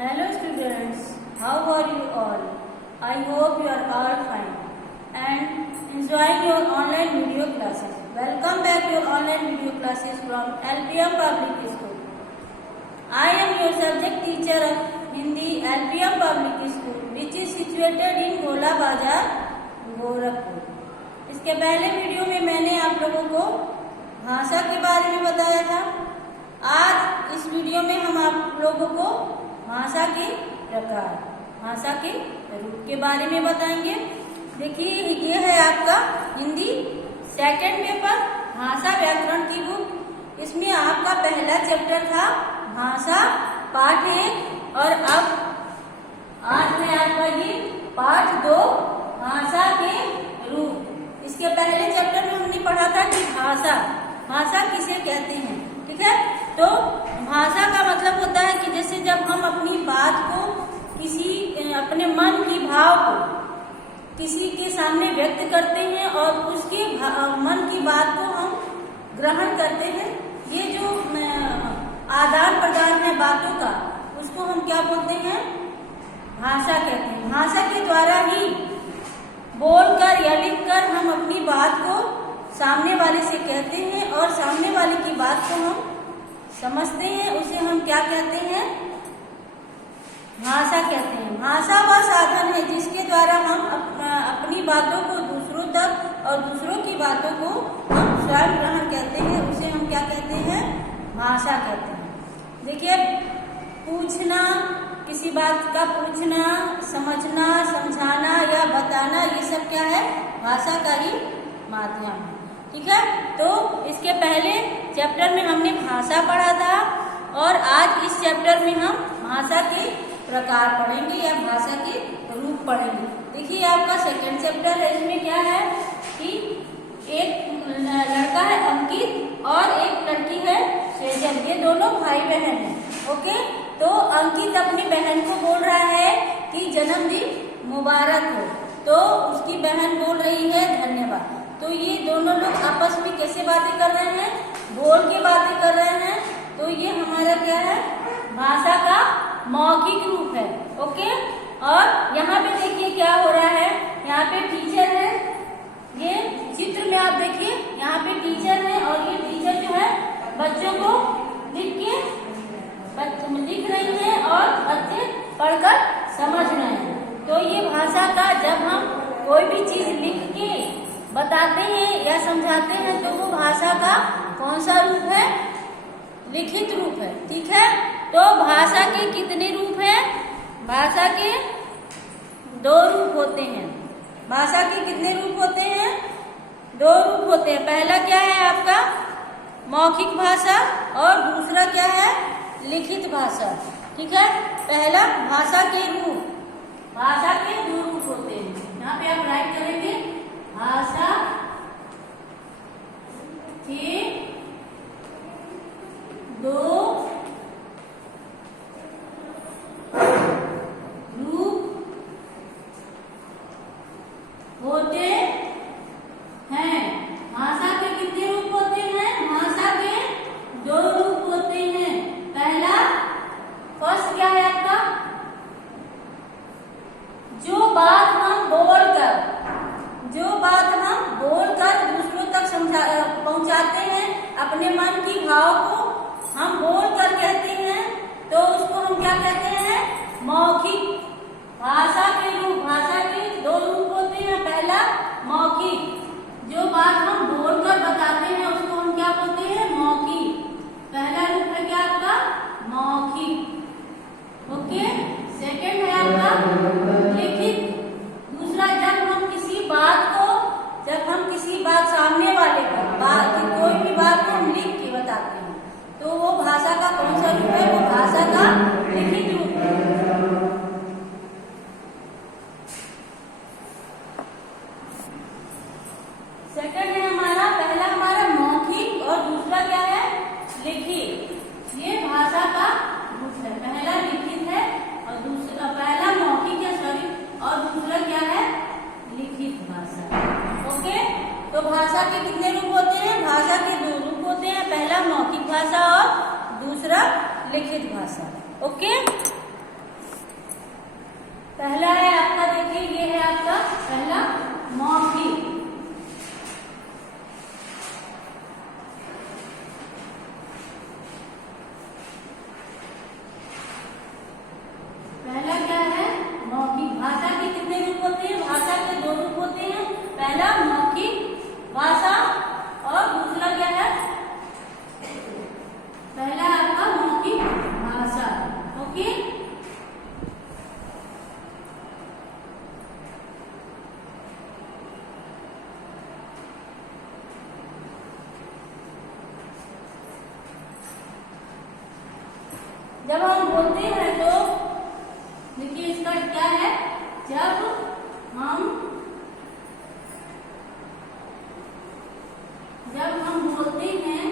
Hello students, how are you all? I hope you are all fine and enjoying your online video classes. Welcome back to your online video classes from LPM Public School. I am your subject teacher of Hindi LPM Public School which is situated in गोला बाजार गोरखपुर. इसके पहले video में मैंने आप लोगों को भाषा के बारे में बताया था. आज इस वीडियो में हम आप लोगों को भाषा के प्रकार, भाषा के रूप के बारे में बताएंगे. देखिए ये है आपका हिंदी सेकंड पेपर भाषा व्याकरण की बुक. इसमें आपका पहला चैप्टर था भाषा पाठ 1 और अब आज है आपका ये पाठ 2 भाषा के रूप. इसके पहले चैप्टर में हमने पढ़ा था कि भाषा किसे कहते हैं. ठीक है, तो भाषा का मतलब होता है कि जैसे जब हम अपनी बात को अपने मन की भाव को किसी के सामने व्यक्त करते हैं और उसके मन की बात को हम ग्रहण करते हैं, ये जो आदान प्रदान है बातों का, उसको हम क्या बोलते हैं, भाषा कहते हैं. भाषा के द्वारा ही बोलकर या लिखकर हम अपनी बात को सामने वाले से कहते हैं और सामने वाले की बात को हम समझते हैं. उसे हम क्या कहते हैं, भाषा कहते हैं. भाषा वह साधन है जिसके द्वारा हम अपनी बातों को दूसरों तक और दूसरों की बातों को हम स्वयं ग्रहण करते हैं. उसे हम क्या कहते हैं, भाषा कहते हैं. देखिए, पूछना, किसी बात का पूछना, समझना, समझाना या बताना, ये सब क्या है, भाषा का ही माध्यम है. ठीक है, तो इसके पहले चैप्टर में हमने भाषा पढ़ा था और आज इस चैप्टर में हम भाषा के प्रकार पढ़ेंगे या भाषा के रूप पढ़ेंगे. देखिए आपका सेकंड चैप्टर है. इसमें क्या है कि एक लड़का है अंकित और एक लड़की है सेजल. ये दोनों भाई बहन हैं. ओके, तो अंकित अपनी बहन को बोल रहा है कि जन्मदिन मुबारक हो, तो उसकी बहन बोल रही है धन्यवाद. तो ये दोनों लोग आपस में कैसे बातें कर रहे हैं, बोल के बातें कर रहे हैं. तो ये हमारा क्या है, भाषा का मौखिक रूप है. ओके, और यहाँ पे देखिए क्या हो रहा है. यहाँ पे टीचर है, ये चित्र में आप देखिए यहाँ पे टीचर है और ये टीचर जो है बच्चों को लिख रही है और बच्चे पढ़कर समझ रहे हैं. तो ये भाषा का, जब हम कोई भी चीज लिख के बताते हैं या समझाते हैं तो वो भाषा का कौन सा रूप है, लिखित रूप है. ठीक है, तो भाषा के कितने रूप हैं, भाषा के 2 रूप होते हैं. भाषा के कितने रूप होते हैं, 2 रूप होते हैं. पहला क्या है आपका मौखिक भाषा और दूसरा क्या है, लिखित भाषा. ठीक है, पहला भाषा के रूप, भाषा के 2 रूप होते हैं. यहाँ पे आप राइट करेंगे भाषा के 2 रूप होते हैं. भाषा के कितने रूप होते हैं, भाषा के 2 रूप होते हैं. पहला फर्स्ट क्या है आपका, जो बात हम बोलकर दूसरों तक पहुंचाते हैं, अपने मन की भाव को हम बोलकर कहते हैं, तो उसको हम क्या कहते हैं, मौखिक. भाषा के रूप, भाषा के 2 रूप होते हैं. पहला मौखिक, जो बात हम बोलकर बताते हैं उसको हम क्या बोलते हैं, मौखिक. पहला रूप है क्या आपका, मौखिक. ओके, सेकंड है आपका लिखित. दूसरा, जब हम किसी बात सामने वाले को कोई भी बात को हम लिख के बताते हैं, तो वो भाषा का कौन सा रूप है, वो भाषा का लिखित रूप है. सेकंड है हमारा, पहला हमारा मौखिक और दूसरा क्या है, लिखित. ये भाषा का रूप है. पहला लिखित है और दूसरा, पहला मौखिक है और दूसरा क्या है, लिखित भाषा. ओके, तो भाषा के कितने रूप होते हैं, भाषा के 2 रूप होते हैं. पहला मौखिक भाषा और दूसरा लिखित भाषा. ओके, पहला है आपका, देखिए ये है आपका पहला मौखिक। पहला क्या है? मौखिक। भाषा के कितने रूप होते हैं? भाषा के दो रूप होते हैं। पहला मौखिक भाषा और दूसरा क्या है? पहला आपका मौखिक भाषा। ओके, जब हम बोलते हैं तो देखिए इसका क्या है? जब हम बोलते हैं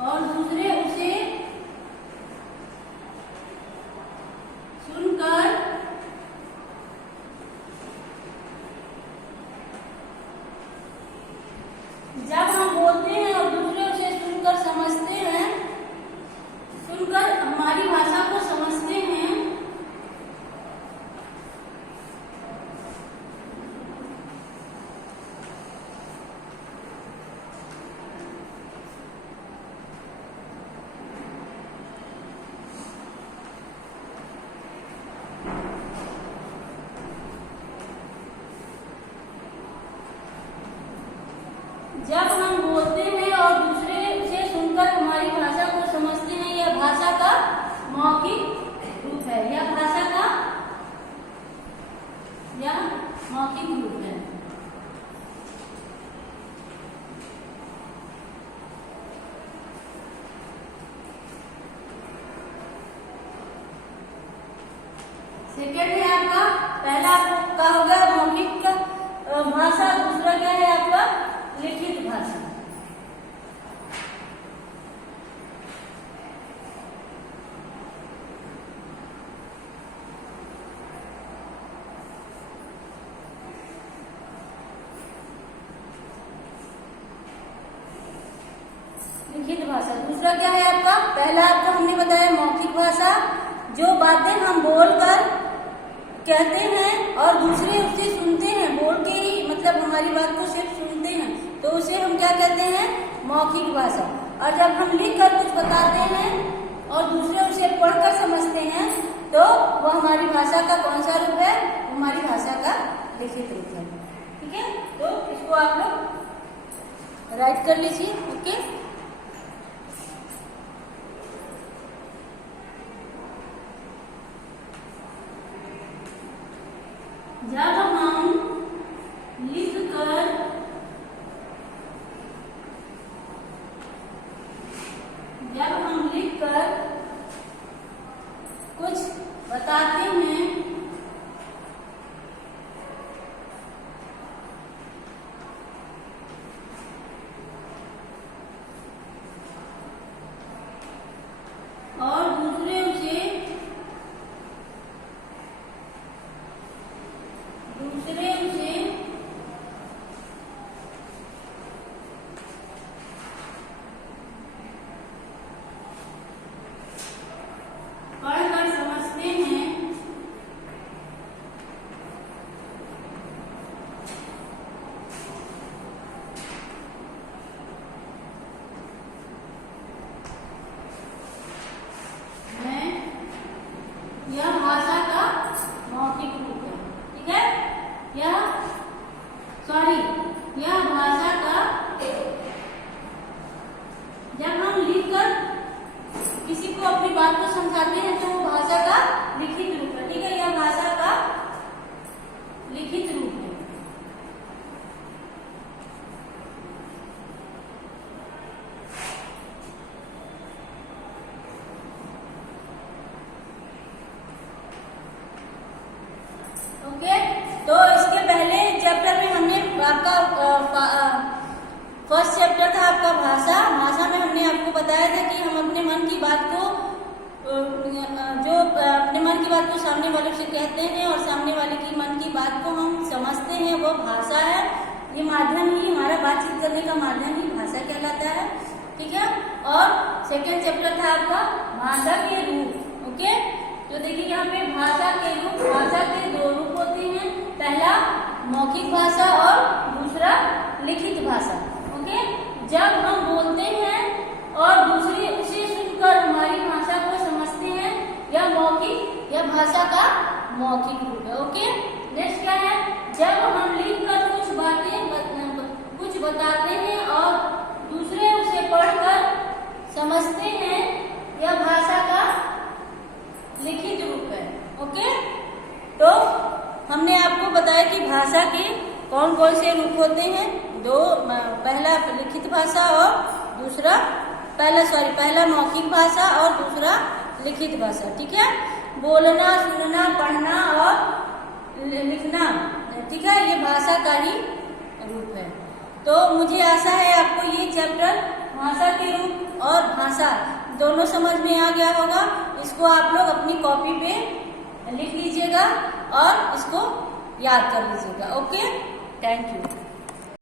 और दूसरे उसे सुनकर जब हम बोलते हैं और दूसरे उसे सुनकर समझते हैं, सुनकर हमारी भाषा को समझते हैं, जब हम बोलते हैं और दूसरे उसे सुनकर हमारी भाषा को समझते हैं, यह भाषा का मौखिक रूप है। यह भाषा का मौखिक रूप है। सेकेंड है आपका, पहला आपका हो गया मौखिक भाषा, दूसरा क्या है आपका? लिखित भाषा। लिखित भाषा। दूसरा क्या है आपका? पहला आपको हमने बताया मौखिक भाषा, जो बातें हम बोलकर कहते हैं और दूसरे उसे सुनते हैं, बोल के ही मतलब हमारी बात को सिर्फ सुनते हैं, तो उसे हम क्या कहते हैं? मौखिक भाषा। और जब हम लिख कर कुछ बताते हैं और दूसरे उसे पढ़कर समझते हैं, तो वह हमारी भाषा का कौन सा रूप है? हमारी भाषा का लिखित रूप है। ठीक है, तो इसको आप लोग राइट कर लीजिए। ओके, जब हम लिखकर कुछ बताते हैं और दूसरे उसे पढ़कर समझते हैं, यह भाषा का मौखिक रूप है। ठीक है, यह भाषा का, जब हम लिखकर किसी को अपनी बात को समझाते हैं तो वो भाषा का लिखित रूप है। ठीक है, यह भाषा का लिखित रूप है। ओके, तो इसके पहले चैप्टर में हमने आपका फर्स्ट चैप्टर था आपका भाषा में हमने आपको बताया था कि हम अपने मन की बात को जो अपने बात को सामने वाले से कहते हैं और सामने वाले की मन की बात को हम समझते हैं, वो भाषा है। ये माध्यम ही, हमारा बातचीत करने का माध्यम ही भाषा कहलाता है। ठीक है। और सेकेंड चैप्टर था आपका भाषा के रूप। ओके, तो देखिए यहाँ पे भाषा के रूप, भाषा के दो रूप होते हैं, पहला मौखिक भाषा और दूसरा लिखित भाषा। ओके, जब हम बोलते हैं और दूसरे उसे सुनकर हमारी भाषा को समझते हैं, यह मौखिक, यह भाषा का मौखिक रूप है। ओके, नेक्स्ट क्या है, जब हम लिखकर कुछ बातें कुछ बताते हैं और दूसरे उसे पढ़कर समझते हैं, यह भाषा का लिखित रूप है। ओके, तो हमने आपको बताया कि भाषा के कौन कौन से रूप होते हैं, दो, पहला लिखित भाषा और दूसरा पहला मौखिक भाषा और दूसरा लिखित भाषा। ठीक है, बोलना, सुनना, पढ़ना और लिखना, ठीक है, ये भाषा का ही रूप है। तो मुझे आशा है आपको ये चैप्टर भाषा के रूप और भाषा दोनों समझ में आ गया होगा। इसको आप लोग अपनी कॉपी पे लिख लीजिएगा और इसको याद कर लीजिएगा। Okay, thank you.